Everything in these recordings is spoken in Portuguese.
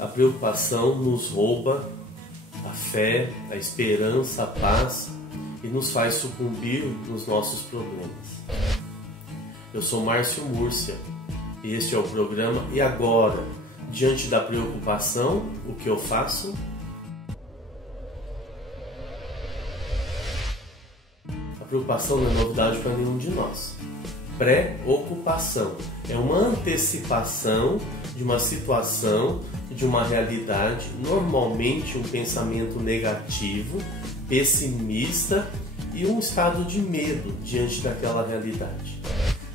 A preocupação nos rouba a fé, a esperança, a paz e nos faz sucumbir nos nossos problemas. Eu sou Márcio Múrcia e este é o programa E Agora? Diante da preocupação, o que eu faço? A preocupação não é novidade para nenhum de nós. Preocupação é uma antecipação de uma situação, de uma realidade, normalmente um pensamento negativo, pessimista e um estado de medo diante daquela realidade.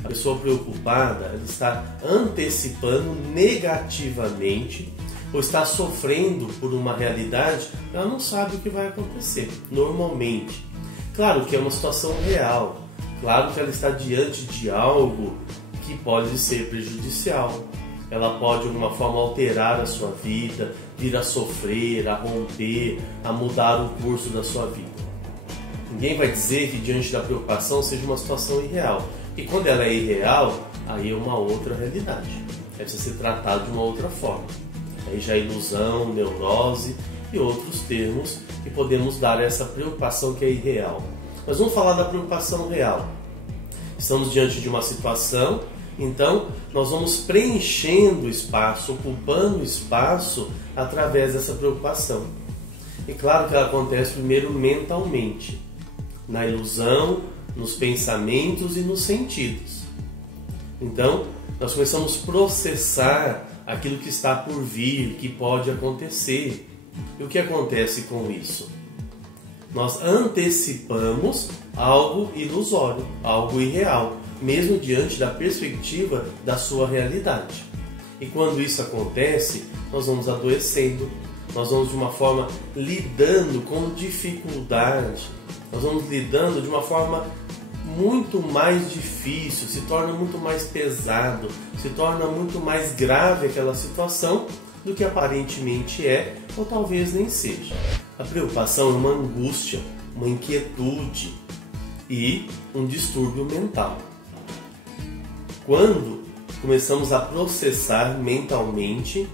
A pessoa preocupada, ela está antecipando negativamente ou está sofrendo por uma realidade, ela não sabe o que vai acontecer, normalmente. Claro que é uma situação real, claro que ela está diante de algo que pode ser prejudicial. Ela pode de alguma forma alterar a sua vida, vir a sofrer, a romper, a mudar o curso da sua vida. Ninguém vai dizer que diante da preocupação seja uma situação irreal. E quando ela é irreal, aí é uma outra realidade. Aí precisa ser tratado de uma outra forma. Aí já é ilusão, neurose e outros termos que podemos dar a essa preocupação que é irreal. Mas vamos falar da preocupação real. Estamos diante de uma situação, então nós vamos preenchendo o espaço, ocupando o espaço através dessa preocupação. E claro que ela acontece primeiro mentalmente, na ilusão, nos pensamentos e nos sentidos. Então, nós começamos a processar aquilo que está por vir, que pode acontecer. E o que acontece com isso? Nós antecipamos algo ilusório, algo irreal, mesmo diante da perspectiva da sua realidade. E quando isso acontece, nós vamos adoecendo, nós vamos de uma forma lidando com dificuldade, nós vamos lidando de uma forma muito mais difícil, se torna muito mais pesado, se torna muito mais grave aquela situação do que aparentemente é, ou talvez nem seja. A preocupação é uma angústia, uma inquietude e um distúrbio mental. Quando começamos a processar mentalmente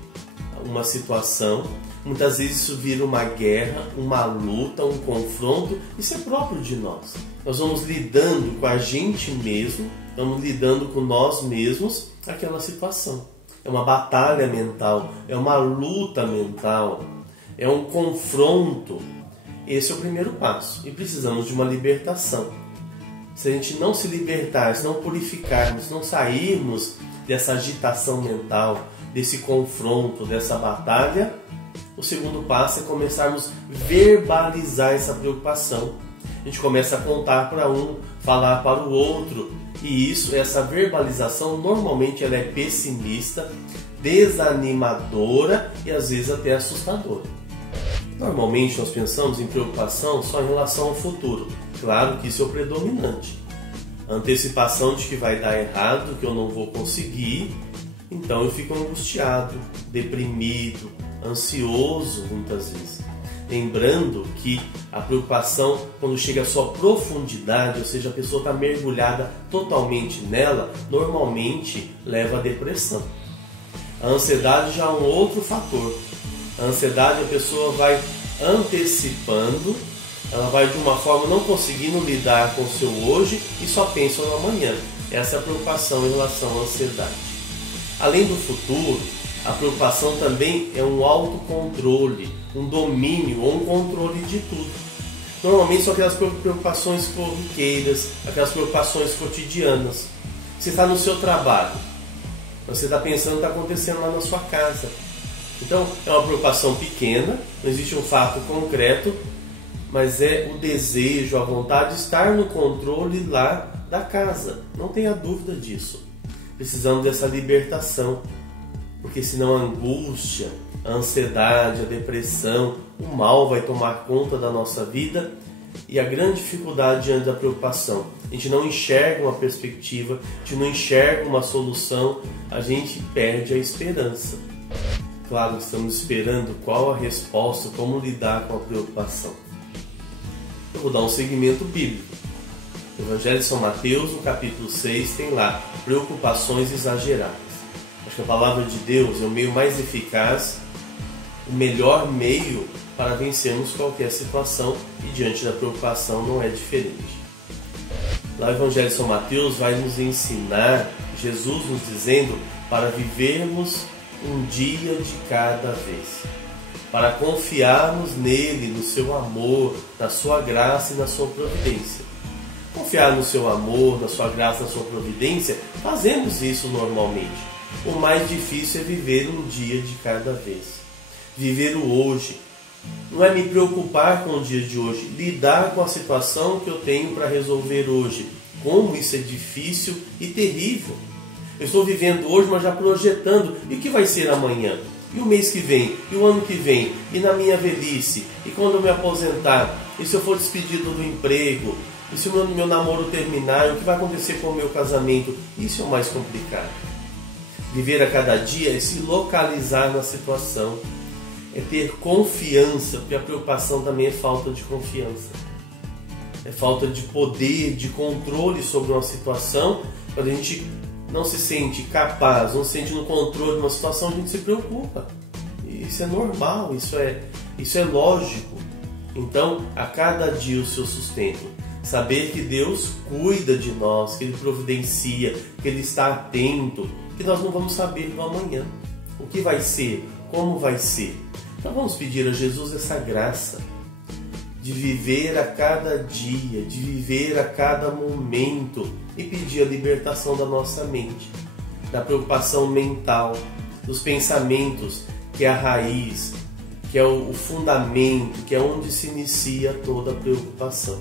uma situação, muitas vezes isso vira uma guerra, uma luta, um confronto, isso é próprio de nós. Nós vamos lidando com a gente mesmo, vamos lidando com nós mesmos aquela situação. É uma batalha mental, é uma luta mental, é um confronto. Esse é o primeiro passo e precisamos de uma libertação. Se a gente não se libertar, se não purificarmos, se não sairmos dessa agitação mental, desse confronto, dessa batalha, o segundo passo é começarmos a verbalizar essa preocupação. A gente começa a contar para um, falar para o outro, e essa verbalização normalmente ela é pessimista, desanimadora e às vezes até assustadora. Normalmente nós pensamos em preocupação só em relação ao futuro. Claro que isso é o predominante. A antecipação de que vai dar errado, que eu não vou conseguir, então eu fico angustiado, deprimido, ansioso muitas vezes. Lembrando que a preocupação, quando chega à sua profundidade, ou seja, a pessoa está mergulhada totalmente nela, normalmente leva à depressão. A ansiedade já é um outro fator. A ansiedade, a pessoa vai antecipando, ela vai de uma forma não conseguindo lidar com o seu hoje e só pensa no amanhã. Essa é a preocupação em relação à ansiedade. Além do futuro, a preocupação também é um autocontrole, um domínio ou um controle de tudo. Normalmente são aquelas preocupações corriqueiras, aquelas preocupações cotidianas. Você está no seu trabalho, você está pensando o que está acontecendo lá na sua casa. Então é uma preocupação pequena, não existe um fato concreto, mas é o desejo, a vontade de estar no controle lá da casa. Não tenha dúvida disso. Precisamos dessa libertação, porque senão a angústia, a ansiedade, a depressão, o mal vai tomar conta da nossa vida e a grande dificuldade diante da preocupação. A gente não enxerga uma perspectiva, a gente não enxerga uma solução, a gente perde a esperança. Claro, estamos esperando qual a resposta, como lidar com a preocupação. Eu vou dar um segmento bíblico. No Evangelho de São Mateus, no capítulo 6, tem lá preocupações exageradas. Acho que a palavra de Deus é o meio mais eficaz o melhor meio para vencermos qualquer situação, e diante da preocupação não é diferente. Lá o Evangelho de São Mateus vai nos ensinar, Jesus nos dizendo, para vivermos um dia de cada vez, para confiarmos nele, no seu amor, na sua graça e na sua providência. Confiar no seu amor, na sua graça, na sua providência, fazemos isso normalmente. O mais difícil é viver um dia de cada vez. Viver o hoje. Não é me preocupar com o dia de hoje, lidar com a situação que eu tenho para resolver hoje. Como isso é difícil e terrível. Eu estou vivendo hoje, mas já projetando. E o que vai ser amanhã? E o mês que vem? E o ano que vem? E na minha velhice? E quando eu me aposentar? E se eu for despedido do emprego? E se o meu namoro terminar? E o que vai acontecer com o meu casamento? Isso é o mais complicado. Viver a cada dia é se localizar na situação. É ter confiança, porque a preocupação também é falta de confiança. É falta de poder, de controle sobre uma situação. Quando a gente não se sente capaz, não se sente no controle de uma situação, a gente se preocupa. Isso é normal, isso é lógico. Então, a cada dia o seu sustento. Saber que Deus cuida de nós, que Ele providencia, que Ele está atento, que nós não vamos saber do amanhã. O que vai ser, como vai ser. Então vamos pedir a Jesus essa graça de viver a cada dia, de viver a cada momento e pedir a libertação da nossa mente, da preocupação mental, dos pensamentos, que é a raiz, que é o fundamento, que é onde se inicia toda a preocupação.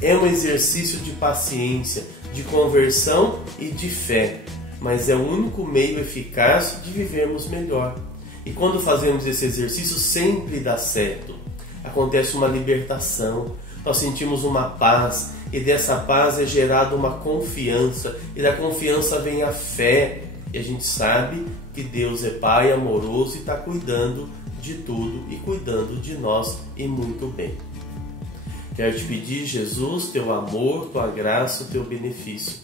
É um exercício de paciência, de conversão e de fé, mas é o único meio eficaz de vivermos melhor. E quando fazemos esse exercício, sempre dá certo. Acontece uma libertação, nós sentimos uma paz, e dessa paz é gerada uma confiança, e da confiança vem a fé, e a gente sabe que Deus é Pai amoroso e está cuidando de tudo e cuidando de nós, e muito bem. Quero te pedir, Jesus, teu amor, tua graça, o teu benefício.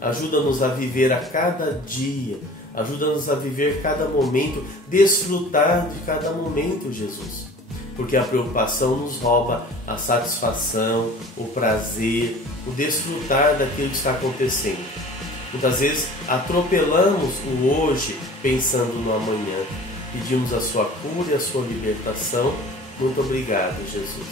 Ajuda-nos a viver a cada dia, ajuda-nos a viver cada momento, desfrutar de cada momento, Jesus. Porque a preocupação nos rouba a satisfação, o prazer, o desfrutar daquilo que está acontecendo. Muitas vezes atropelamos o hoje pensando no amanhã. Pedimos a sua cura e a sua libertação. Muito obrigado, Jesus.